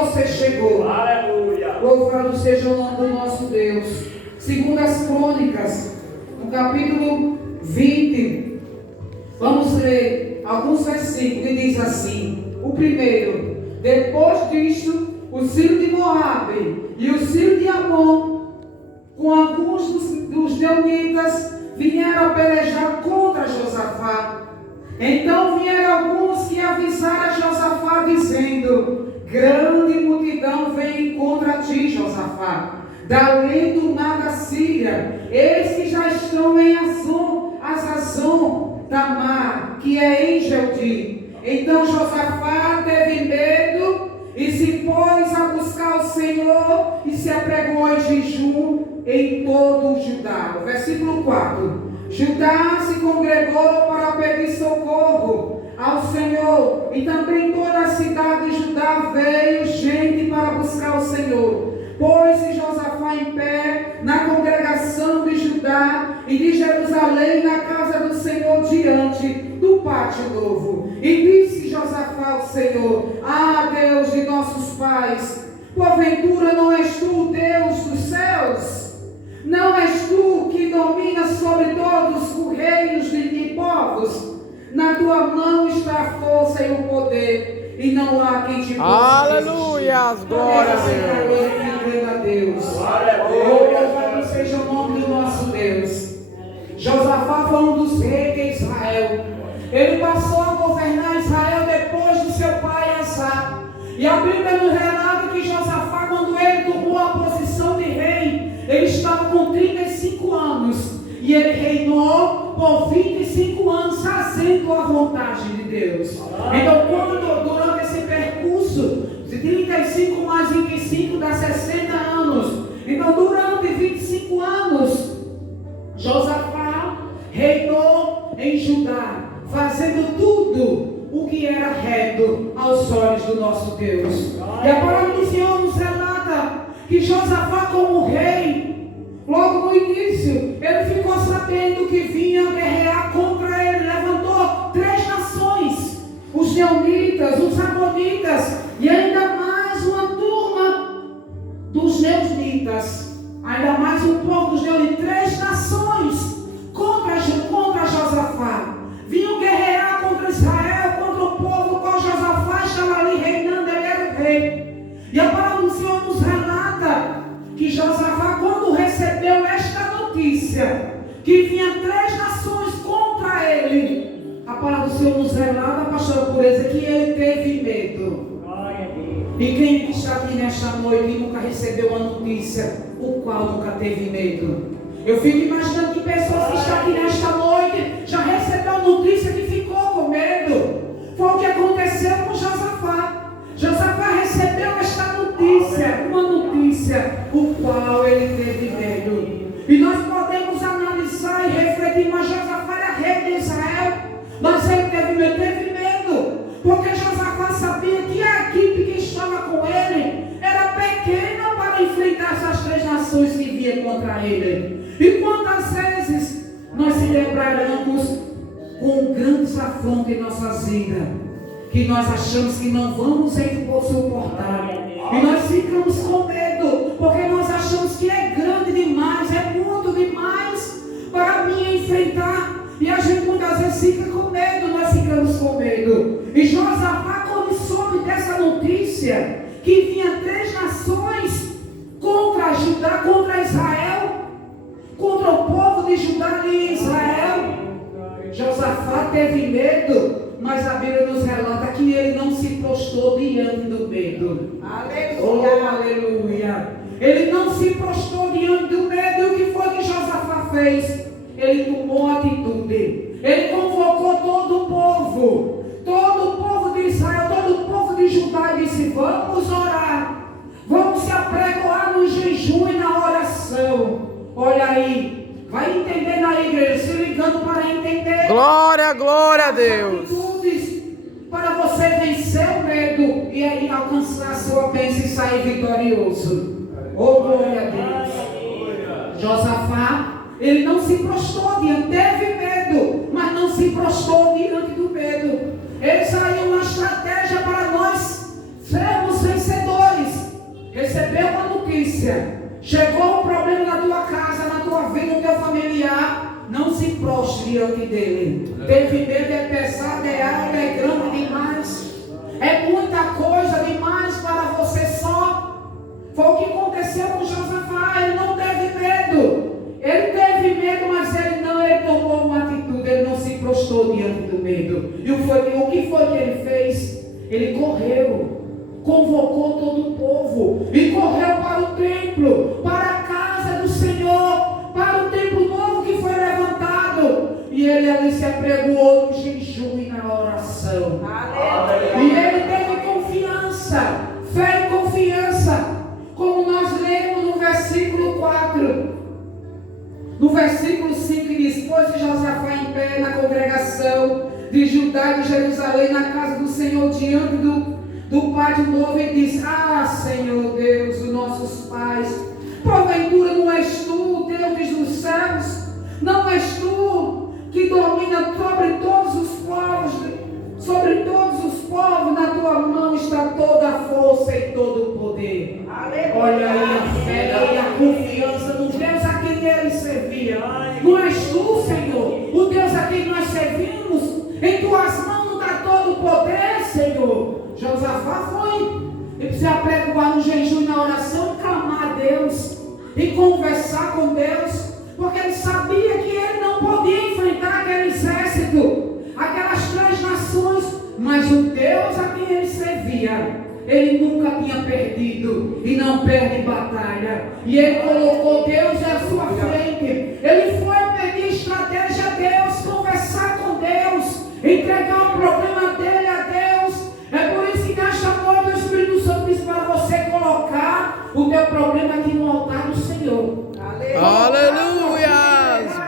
você chegou. Aleluia. Louvado seja o nome do nosso Deus. Segundo as Crônicas, no capítulo 20, vamos ler alguns versículos que diz assim. O primeiro: depois disto, os filhos de Moabe e os filhos de Amon, com alguns dos Meunitas, vieram a pelejar contra Josafá. Então vieram alguns que avisaram a Josafá, dizendo: grande multidão vem contra ti, Josafá, dali do mar da Síria. Estes já estão em Azazon Tamar, que é em Geldi. Então Josafá teve medo e se pôs a buscar o Senhor e se apregou em jejum em todo o Judá. Versículo 4. Judá se congregou para pedir socorro ao Senhor, e também toda a cidade de Judá veio gente para buscar o Senhor. Pôs-se Josafá em pé na congregação de Judá e de Jerusalém na casa do Senhor diante do pátio novo. E disse Josafá ao Senhor: ah, Deus de nossos pais, porventura não és tu o Deus dos céus? Não és tu que dominas sobre todos os reinos de povos? Na tua mão está a força e o poder, e não há quem te possa resistir. Aleluia, glória a Deus. Louvado seja o nome do nosso Deus. Josafá foi um dos reis de Israel. Ele passou a governar Israel depois de seu pai Asa. E a Bíblia nos relata que Josafá, quando ele tomou a posição de rei, ele estava com 35 anos. E ele reinou por 25 anos fazendo a vontade de Deus. Então, durante esse percurso de 35 mais 25 dá 60 anos. Então, durante 25 anos, Josafá reinou em Judá, fazendo tudo o que era reto aos olhos do nosso Deus. E a palavra do Senhor nos relata que Josafá, como rei, logo no início, ele ficou sabendo que vinha guerrear contra ele. Levantou 3 nações: os Meunitas, os Amonitas e ainda mais uma turma dos Meunitas. Ainda mais um povo dos Meunitas. 3 nações contra Josafá. Vinham guerrear contra Israel, contra o povo, qual Josafá estava ali reinando, ele era o rei. E a palavra do Senhor nos relata que Josafá, quando recebeu esta notícia, que vinha 3 nações contra ele, a palavra do Senhor nos relata, pastora Pureza, que ele teve medo. E quem está aqui nesta noite e nunca recebeu a notícia, o qual nunca teve medo? Eu fico imaginando que pessoas que estão aqui nesta noite já receberam a notícia que ficou com medo. Foi o que aconteceu com Josafá. Josafá recebeu esta notícia, uma notícia, o qual ele teve medo. E nós podemos analisar e refletir, mas Josafá era rei de Israel, mas ele teve medo, porque Josafá sabia que a equipe que estava com ele era pequena para enfrentar essas 3 nações que vinham contra ele. E quantas vezes nós se deparamos com grandes afrontos em nossas vidas, que nós achamos que não vamos suportar, e nós ficamos com medo, porque nós achamos que é grande demais, é muito demais para mim enfrentar, e a gente muitas vezes fica com medo, nós ficamos com medo. E Josafá, quando soube dessa notícia, que vinha 3 nações contra Judá, contra Israel, contra o povo de Judá e Israel, Josafá teve medo, mas a Bíblia nos relata que ele não se prostrou diante do medo. Aleluia. Oh, aleluia. Ele não se prostrou diante do medo. E o que foi que Josafá fez? Ele tomou atitude. Ele convocou todo o povo de Israel, todo o povo de Judá, e disse: vamos orar, vamos se apregoar no jejum e na oração. Olha aí, vai entendendo aí, igreja, se ligando para entender. Glória a Deus. Para você vencer o medo e aí alcançar a sua bênção e sair vitorioso. Oh, glória a Deus. Josafá, ele não se prostrou diante, teve medo, mas não se prostrou diante do medo. Eis aí uma estratégia para nós sermos vencedores. diante dele. Teve medo, é pesado, é alto, é grande demais. É muita coisa demais para você só. Foi o que aconteceu com Josafá. Ele não teve medo. Ele teve medo, mas ele tomou uma atitude. Ele não se prostrou diante do medo. E o que foi que ele fez? Ele correu, convocou todo o povo e correu para o templo, para a casa do Senhor, para o templo novo que foi levantado. E ele ali se apregoou no jejum e na oração. Aleluia. E ele teve confiança, fé e confiança, como nós lemos no versículo 4. No versículo 5 diz: pôs Josafá em pé na congregação de Judá e de Jerusalém, na casa do Senhor, diante do pátio novo, e diz: ah, Senhor Deus dos nossos pais, porventura não és tu, Deus dos céus? Não és tu que domina sobre todos os povos, na tua mão está toda a força e todo o poder. Olha aí a fé e a confiança no Deus a quem ele servia. Não és tu, Senhor, o Deus a quem nós servimos? Em tuas mãos está todo o poder, Senhor. Josafá foi. Ele precisa preocupar no jejum e na oração e clamar a Deus e conversar com Deus, porque ele sabia que ele não podia enfrentar aquele exército, aquelas 3 nações, mas o Deus a quem ele servia, ele nunca tinha perdido e não perde batalha. E ele colocou Deus à sua frente. Ele foi pedir estratégia a Deus, conversar com Deus, entregar o problema dele a Deus. É por isso que nesta noite o Espírito Santo diz para você colocar o teu problema aqui no altar do Senhor. Aleluia!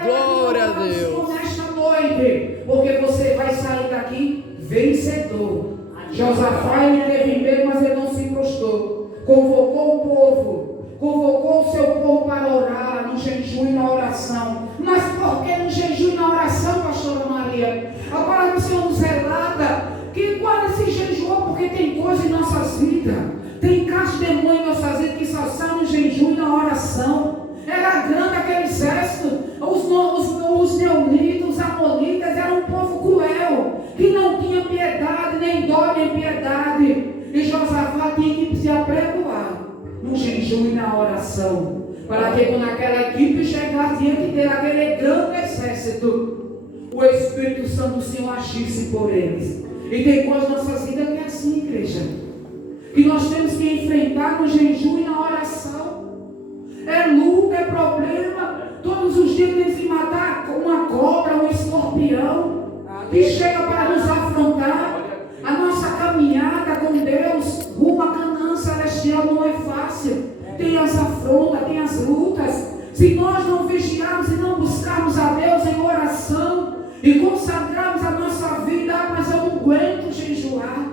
Glória a Deus. Nesta noite, porque você vai sair daqui vencedor. Josafá, ele teve medo, mas ele não se prostrou. Convocou o povo, convocou o seu povo para orar no jejum e na oração. Mas por que no jejum e na oração, pastora Maria? A palavra do Senhor nos relata que quando se jejuou, porque tem coisa em nossas vidas, tem casos de demônio em nossas vidas que só saem no jejum e na oração. Era grande aquele exército, os neonitas, os amonitas, era um povo cruel, que não tinha piedade, nem dó, nem piedade. E Josafá tinha que se apregoar no jejum e na oração, para que quando aquela equipe chegasse diante dele, aquele grande exército, o Espírito Santo do Senhor agisse por eles. E tem coisas nas nossas vidas que é assim, igreja, que nós temos que enfrentar no jejum e na oração. É luta, é problema. Todos os dias temos que matar uma cobra, um escorpião, que chega para nos afrontar. A nossa caminhada com Deus rumo à Canaã celestial não é fácil. Tem as afrontas, tem as lutas. Se nós não vigiarmos e não buscarmos a Deus em oração e consagrarmos a nossa vida, mas eu não aguento jejuar.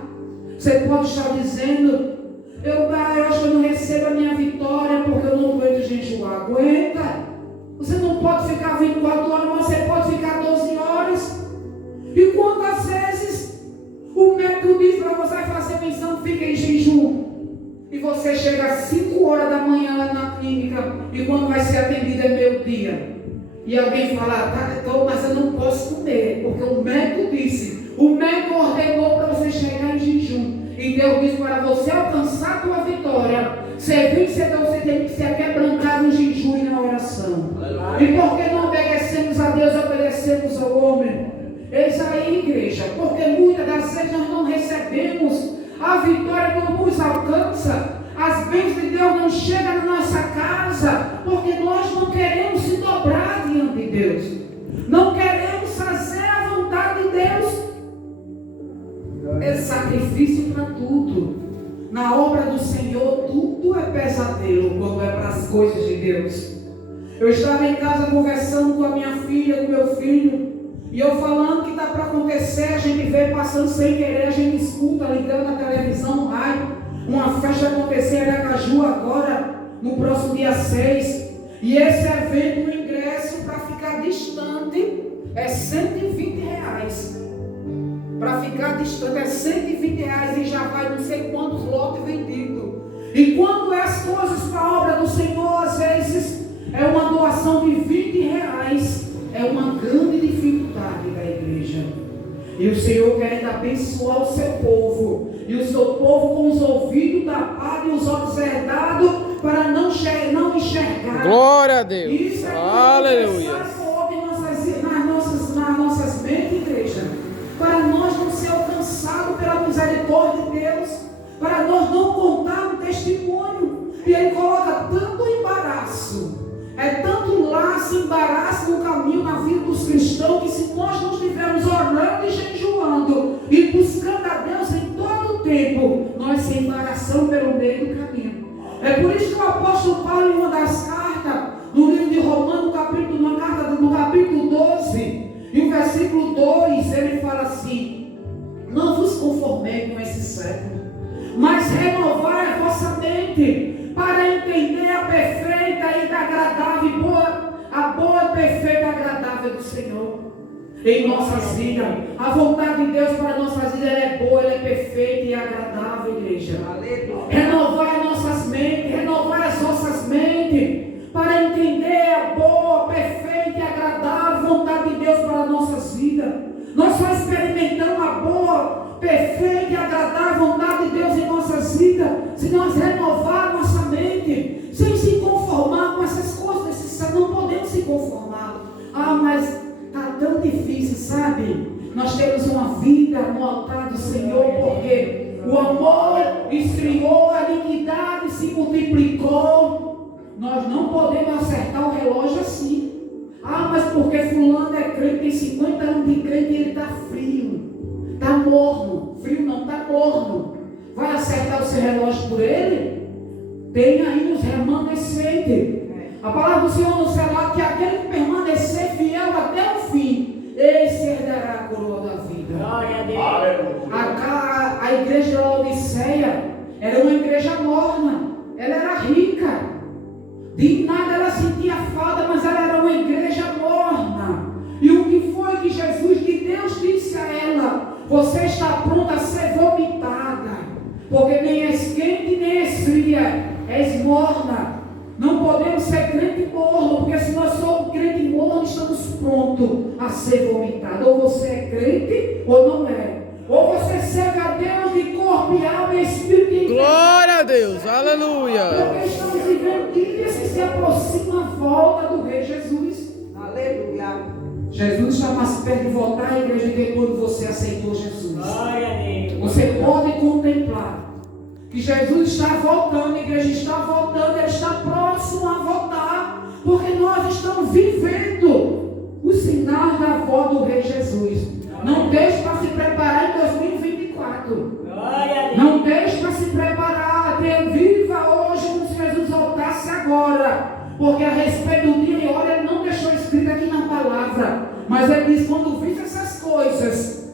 Você pode estar dizendo: eu acho que eu não recebo a minha vitória porque eu não aguento jejuar. Aguenta. Você não pode ficar 24 horas, mas você pode ficar 12 horas. E quantas vezes o médico diz para você fazer menção, fica em jejum, e você chega às 5 horas da manhã lá na clínica, e quando vai ser atendido é meio-dia, e alguém fala: mas eu não posso comer, porque o médico disse, o médico ordenou para você chegar em jejum. E Deus diz: para você alcançar a tua vitória, ser vencedor, você tem que se quebrantar no jejum e na oração. E porque não obedecemos a Deus, obedecemos ao homem. Eis aí, igreja, porque muitas das vezes nós não recebemos a vitória, não nos alcança, as bênçãos de Deus não chegam na nossa casa, porque nós não queremos se dobrar diante de Deus, não queremos fazer a vontade de Deus. É sacrifício para tudo. Na obra do Senhor, tudo é pesadelo quando é para as coisas de Deus. Eu estava em casa conversando com a minha filha, com meu filho, e eu falando que está para acontecer, a gente vê passando sem querer, a gente escuta, ligando na televisão, no rádio, uma festa acontecer em Aracaju agora, no próximo dia 6. E esse evento, o ingresso para ficar distante é R$120. Para ficar distante é R$120 e já vai não sei quantos lotes vendidos. E quando é as coisas para a obra do Senhor, às vezes é uma doação de R$20. é uma grande dificuldade da igreja. E o Senhor querendo abençoar o seu povo. E o seu povo com os ouvidos tapados e os olhos vedados para não enxergar. Glória a Deus. Isso é Aleluia. Nas nossas mentes, igreja. Para nós não ser alcançados pela misericórdia de Deus. Para nós não contar um testemunho. E Ele coloca tanto embaraço. Tanto laço e embaraço no caminho, na vida dos cristãos, que se nós não estivermos orando e jejuando e buscando a Deus em todo o tempo, nós se embaraçamos pelo meio do caminho. É por isso que o apóstolo Paulo, em uma das cartas, no livro de Romanos, no capítulo 12, e o versículo 2, ele fala assim: não vos conformei com esse século, mas renovai a vossa mente, para entender a perfeita e agradável e boa, a boa, perfeita e agradável do Senhor em nossas vidas. A vontade de Deus para nossas vidas, ela é boa, ela é perfeita e agradável, igreja. Renovar nossas mentes, renovar as nossas mentes, para entender a boa, perfeita e agradável vontade de Deus para nossas vidas. Nós só experimentamos a boa, perfeita e agradável vontade de Deus em nossas vidas se nós renovar nossa mente, sem se conformar com essas coisas necessárias. Não podemos se conformar. Mas está tão difícil, sabe? Nós temos uma vida no altar do Senhor, porque o amor esfriou, a iniquidade se multiplicou. Nós não podemos acertar o relógio assim. Mas porque fulano é crente, tem 50 anos de crente e ele está frio, está morno. Frio não, está morno. Vai acertar o seu relógio por ele? Tem aí os remanescentes. A palavra do Senhor nos fala que aquele que permanecer fiel até o fim, esse herdará a coroa da vida. A igreja de Laodiceia era uma igreja morna. Ela era rica. De nada ela sentia falta, mas ela era uma igreja morna. E o que foi que Deus disse a ela: você está pronta a ser vomitada, porque nem és quente nem és fria, és morna. Não podemos ser crente morno, porque se nós somos crente morno, estamos prontos a ser vomitados. Ou você é crente ou não é. Ou você serve a Deus de corpo e alma e espírito e glória a Deus, aleluia. Porque estamos vivendo dias que se aproxima a volta do Rei Jesus. Aleluia. Jesus está mais perto de voltar à igreja do que quando você aceitou Jesus. Você pode contemplar que Jesus está voltando, a igreja está voltando, ele está próximo a voltar, porque nós estamos vivendo os sinais da volta do Rei Jesus. Não deixe para se preparar em 2024. Não deixe para se preparar. Viva hoje como se Jesus voltasse agora. Porque a respeito do dia e hora ele não deixou escrito aqui na palavra. Mas ele diz: quando visse essas coisas,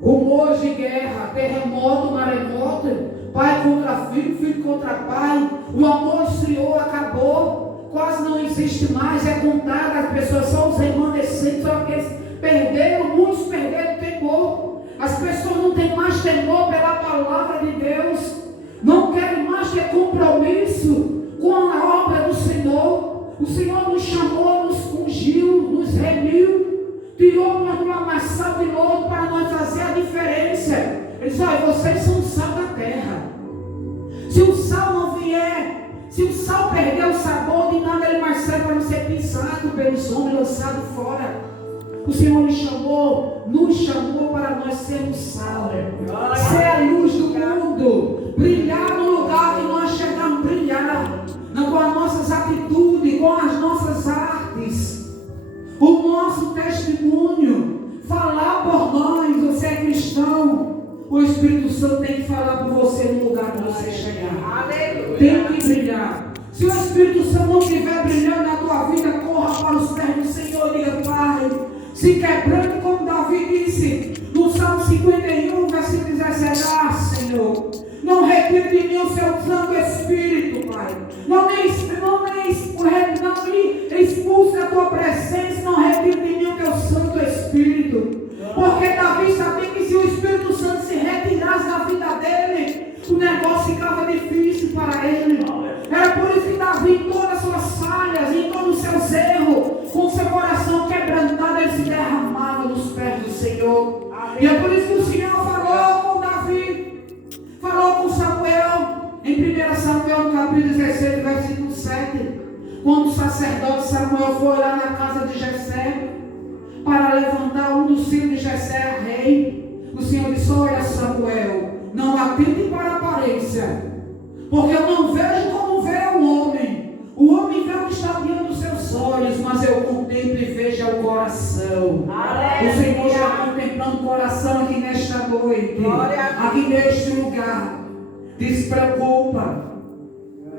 rumores de guerra, terremoto, maremoto, pai contra filho, filho contra pai, o amor esfriou, acabou, quase não existe mais, é contado as pessoas, só os remanescentes, só aqueles perderam, muitos perderam temor. As pessoas não têm mais temor pela palavra de Deus, não querem mais ter compromisso com a obra do Senhor. O Senhor nos chamou, nos ungiu, nos remiu, tirou-nos do lamaçal de lodo para nós fazer a diferença. Ele disse: olha, vocês são o sal da terra. Se o sal não vier, se o sal perder o sabor, de nada ele mais serve para não ser pisado pelos homens, lançado fora. O Senhor nos chamou para nós sermos sal, ser a luz do mundo, brilhar no lugar que nós chegamos a brilhar, com as nossas atitudes, com as nossas artes, o nosso testemunho, falar por nós. Você é cristão, o Espírito Santo tem que falar por você no lugar que você chegar. Tem que brilhar. Se o Espírito Santo não estiver brilhando na tua vida, corra para os pés do Senhor e diga: Pai, se quebrando, como Davi disse no Salmo 51, versículo 17: Senhor, não retire de mim o seu Santo Espírito, Pai. Não me expulse da tua presença, não retire de mim o teu Santo Espírito. Porque Davi sabia que se o Espírito Santo se retirasse da vida dele, o negócio ficava difícil para ele. Era por isso que Davi, em todas as suas falhas, em todos os seus erros, com seu coração quebrantado, Quando o sacerdote Samuel foi lá na casa de Jessé para levantar um dos filhos de Jessé a rei, o Senhor disse: olha, Samuel, não atente para a aparência, porque eu não vejo como vê o homem. O homem vê o que está diante dos seus olhos, mas eu contemplo e vejo o coração. Aleluia. O Senhor está contemplando o coração aqui nesta noite, aqui neste lugar. Despreocupa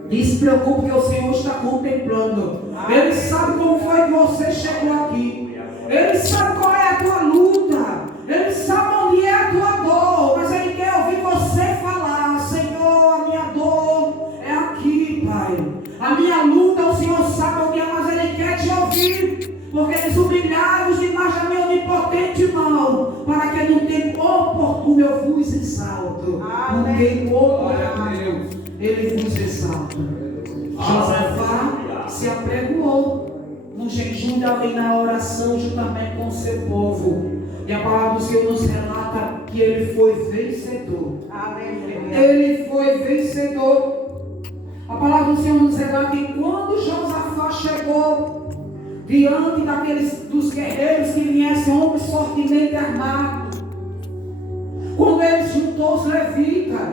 que o Senhor está contemplando. Ele sabe como foi que você chegou aqui. Ele sabe qual é a tua luta. Ele sabe onde é a tua dor. Mas Ele quer ouvir você falar: Senhor, a minha dor é aqui, Pai. A minha luta, o Senhor sabe onde é, mas Ele quer te ouvir. Porque eles humilharam debaixo da minha onipotente mão, para que no tempo oportuno eu vos exalto. No tempo oportuno Ele vos exalta. Josafá se apregoou no jejum e na oração juntamente com o seu povo. E a palavra do Senhor nos relata que ele foi vencedor. Ele foi vencedor. A palavra do Senhor nos relata que quando Josafá chegou diante dos guerreiros que viessem, homens fortemente armados, quando ele juntou os levitas,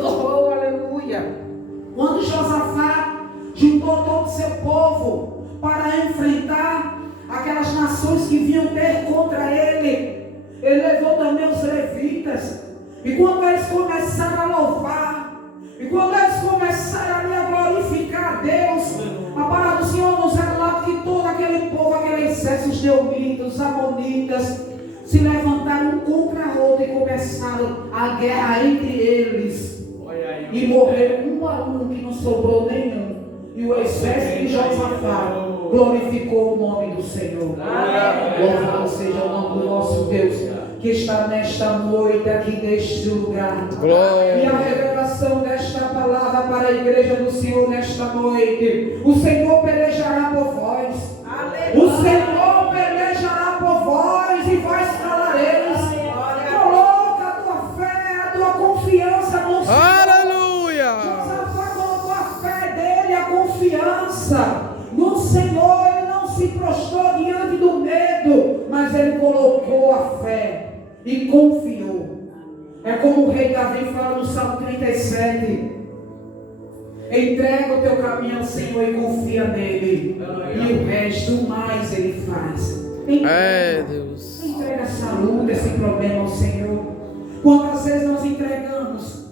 oh, aleluia! Quando Josafá juntou todo o seu povo para enfrentar aquelas nações que vinham ter contra ele, ele levou também os levitas. E quando eles começaram a louvar, e quando eles começaram ali a glorificar a Deus, a palavra do Senhor nos relata que todo aquele povo, aquele exército, os Deumitas, os Amonitas, se levantaram um contra o outro e começaram a guerra entre eles. E morreram um a um, que não sobrou nenhum. E o exército de Josafá glorificou o nome do Senhor. Louvado seja o nome do nosso Deus, que está nesta noite aqui neste lugar. Glória. E a revelação desta palavra para a igreja do Senhor nesta noite: o Senhor pelejará por vós. O Senhor pelejará por vós e vós calareis. Coloca a tua fé, a tua confiança no Senhor. Aleluia. Josafá colocou a fé dele, a confiança no Senhor. Ele não se prostrou diante do medo, mas ele colocou a fé e confiou. É como o rei Davi fala no Salmo 37: entrega o teu caminho ao Senhor e confia nele, e o resto mais ele faz. Deus. Entrega essa luta, esse problema ao Senhor. Quantas vezes nós entregamos,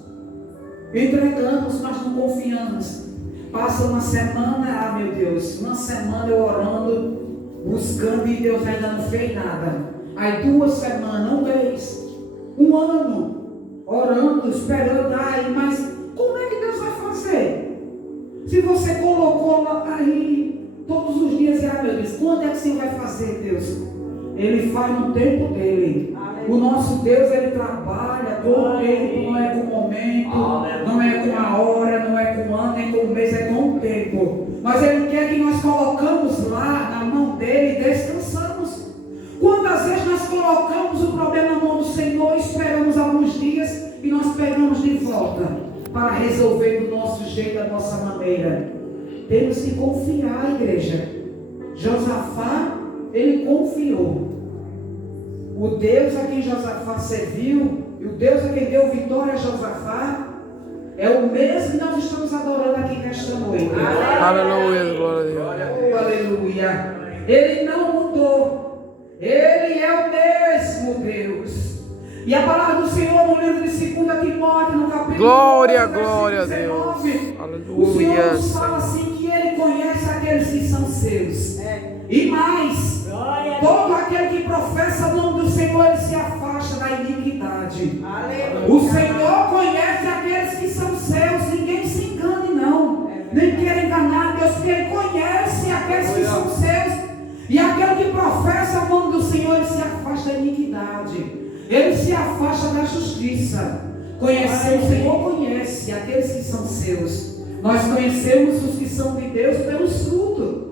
mas não confiamos. Passa uma semana, meu Deus, uma semana eu orando, buscando, e Deus ainda não fez nada. Aí 2 semanas, um mês, um ano, orando, esperando, mas como é que Deus vai fazer? Se você colocou lá aí todos os dias, meu Deus, quando é que o Senhor vai fazer, Deus? Ele faz no tempo dele. O nosso Deus, ele trabalha com o tempo, não é com o momento, não é com a hora, não é com o ano, nem com o mês, é com o tempo. Mas ele quer que nós colocamos lá na mão dele e descansamos. Quantas vezes nós colocamos o problema na mão do Senhor, esperamos alguns dias e nós pegamos de volta para resolver do nosso jeito, da nossa maneira? Temos que confiar, igreja. Josafá, ele confiou. O Deus a quem Josafá serviu, e o Deus a quem deu vitória a Josafá, é o mesmo que nós estamos adorando aqui nesta noite. Aleluia, glória a Deus. Oh, aleluia. Ele não mudou. Ele é o mesmo Deus. E a palavra do Senhor no livro de 2 Timóteo, no capítulo Glória, 12, glória a 19, Deus. o Senhor Aleluia. nos fala assim, que Ele conhece aqueles que são seus. E mais, todo aquele que professa o nome do Senhor, ele se afasta da iniquidade. O Senhor conhece aqueles que são seus. Ninguém se engane não, nem queira enganar Deus, porque Ele conhece aqueles que são seus. E aquele que professa o nome do Senhor, ele se afasta da iniquidade, ele se afasta da justiça. Conhecer o Senhor, conhece aqueles que são seus. Nós conhecemos os que são de Deus pelos frutos.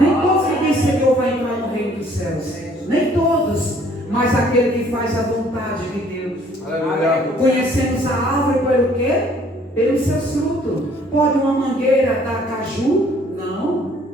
Nem todos que têm Senhor vai entrar no reino dos céus, nem todos, mas aquele que faz a vontade de Deus. Aleluia. Conhecemos a árvore pelo quê? Pelos seus frutos. Pode uma mangueira dar caju? Não.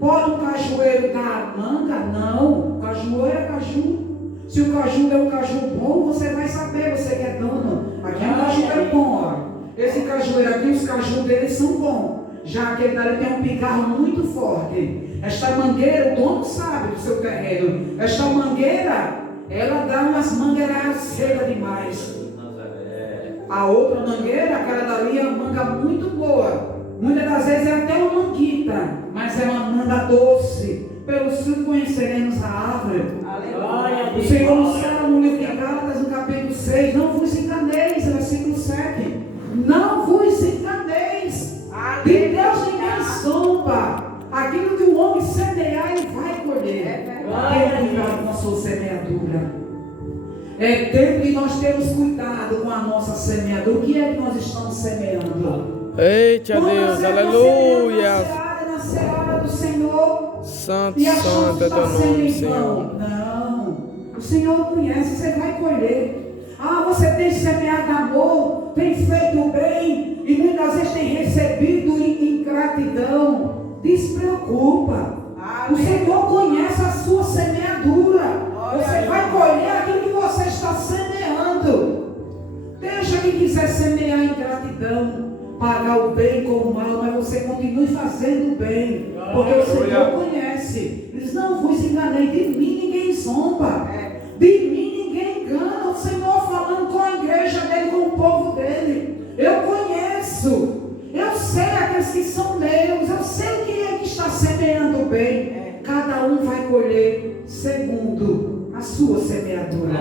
Pode um cajueiro dar manga? Não. Cajueiro é caju. Se o caju é um caju bom, você vai saber, você que é dono. Aqui é um cajueiro bom, ó. Esse cajueiro aqui, os cajus deles são bons. Já aquele dali tem um picarro muito forte. Esta mangueira, o dono sabe do seu terreno. Esta mangueira, ela dá umas mangueiras secas demais. A outra mangueira, aquela dali é uma manga muito boa. Muitas das vezes é até uma manguita, mas é uma manga doce. Pelos frutos conheceremos a árvore. Aleluia. O Senhor nos fala no livro de Gálatas, no capítulo 6, não vos enganeis, versículo 7. Não vos enganeis. De Deus ninguém zomba. Aquilo que o homem semear, ele vai colher. Quem com a sua semeadura? É tempo que nós temos cuidado com a nossa semeadura. O que é que nós estamos semeando? Eita Deus, aleluia. Na seara do Senhor. Santo, santo é teu nome, Senhor. Não, o Senhor conhece, você vai colher. Ah, você tem semeado amor, tem feito o bem e muitas vezes tem recebido ingratidão. Despreocupa. O Senhor conhece a sua semeadura. Você vai colher aquilo que você está semeando. Deixa quem quiser semear ingratidão, pagar o bem com o mal, mas você continue fazendo o bem, porque o Senhor conhece. Diz: não vos enganei, de mim ninguém zomba, de mim ninguém engana. O Senhor falando com a igreja dele, com o povo dele. Eu conheço, eu sei aqueles que são meus, eu sei quem é que está semeando o bem. Cada um vai colher segundo a sua semeadura,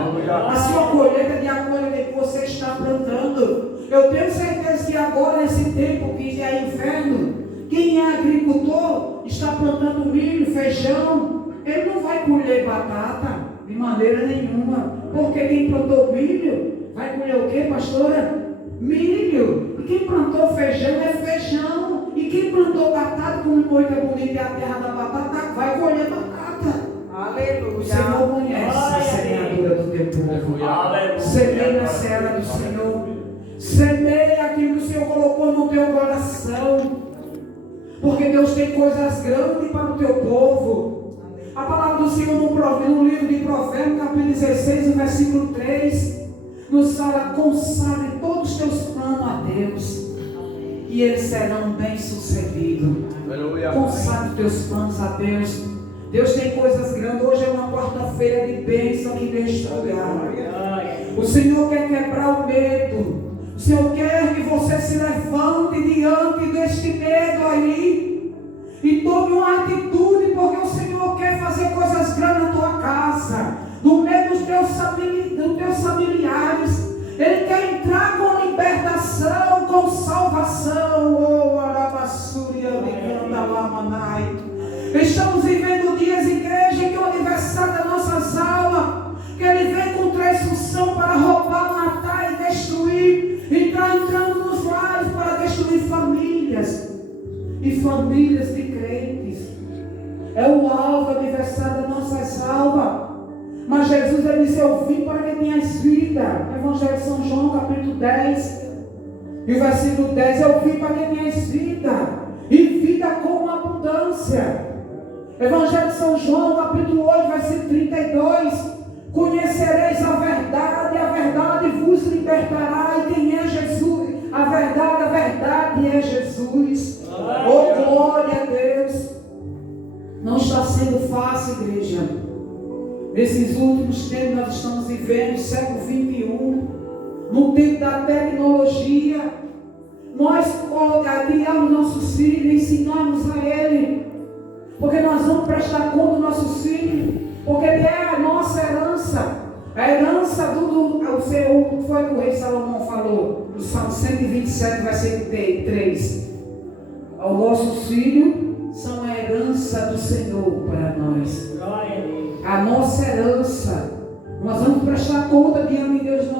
a sua colheita de acordo com o que você está plantando. Eu tenho certeza que agora, nesse tempo que é inverno, quem é agricultor está plantando milho, feijão, ele não vai colher batata de maneira nenhuma, porque quem plantou milho vai colher o que, pastora? Milho. E quem plantou feijão é feijão. E quem plantou batata, como muito é bonito, é a terra da batata, vai colher batata. Aleluia. O Senhor conhece a semeadura do teu povo. Semeia na seara do Senhor. Semeia aquilo que o Senhor colocou no teu coração. Porque Deus tem coisas grandes para o teu povo. A palavra do Senhor no livro de Provérbios, capítulo 16, versículo 3, nos fala: consagre todos os teus planos a Deus, e eles serão bem-sucedidos. Consagre os teus planos a Deus. Deus tem coisas grandes. Hoje é uma quarta-feira de bênção aqui neste lugar. O Senhor quer quebrar o medo. O Senhor quer que você se levante diante deste medo aí e tome uma atitude, porque o Senhor quer fazer coisas grandes na tua casa, no meio dos teus familiares. Ele quer entrar com libertação, com salvação. Oh, Arabassúria, Lamanai. Estamos vivendo dias, igreja, que é o aniversário das nossas almas, que ele vem com traição para roubar, matar e destruir, entrando nos lares para destruir famílias e famílias de crentes. É o alvo do aniversário das nossas almas. Mas Jesus, ele disse: eu vim para que tenhas vida. Evangelho de São João, capítulo 10 e o versículo 10: eu vim para que tenhas vida, e vida com abundância. Evangelho de São João, capítulo 8, versículo 32: conhecereis a verdade vos libertará. E quem é Jesus? A verdade é Jesus. Oh, glória a Deus. Não está sendo fácil, igreja. Nesses últimos tempos nós estamos vivendo o século 21, no tempo da tecnologia. Nós criamos nossos filhos, ensinamos a ele, porque nós vamos prestar conta dos nossos filhos, porque é a nossa herança, a herança foi o que o rei Salomão falou, no Salmo 127, versículo 3. Os nossos filhos são a herança do Senhor para nós. A nossa herança. Nós vamos prestar conta diante de Deus,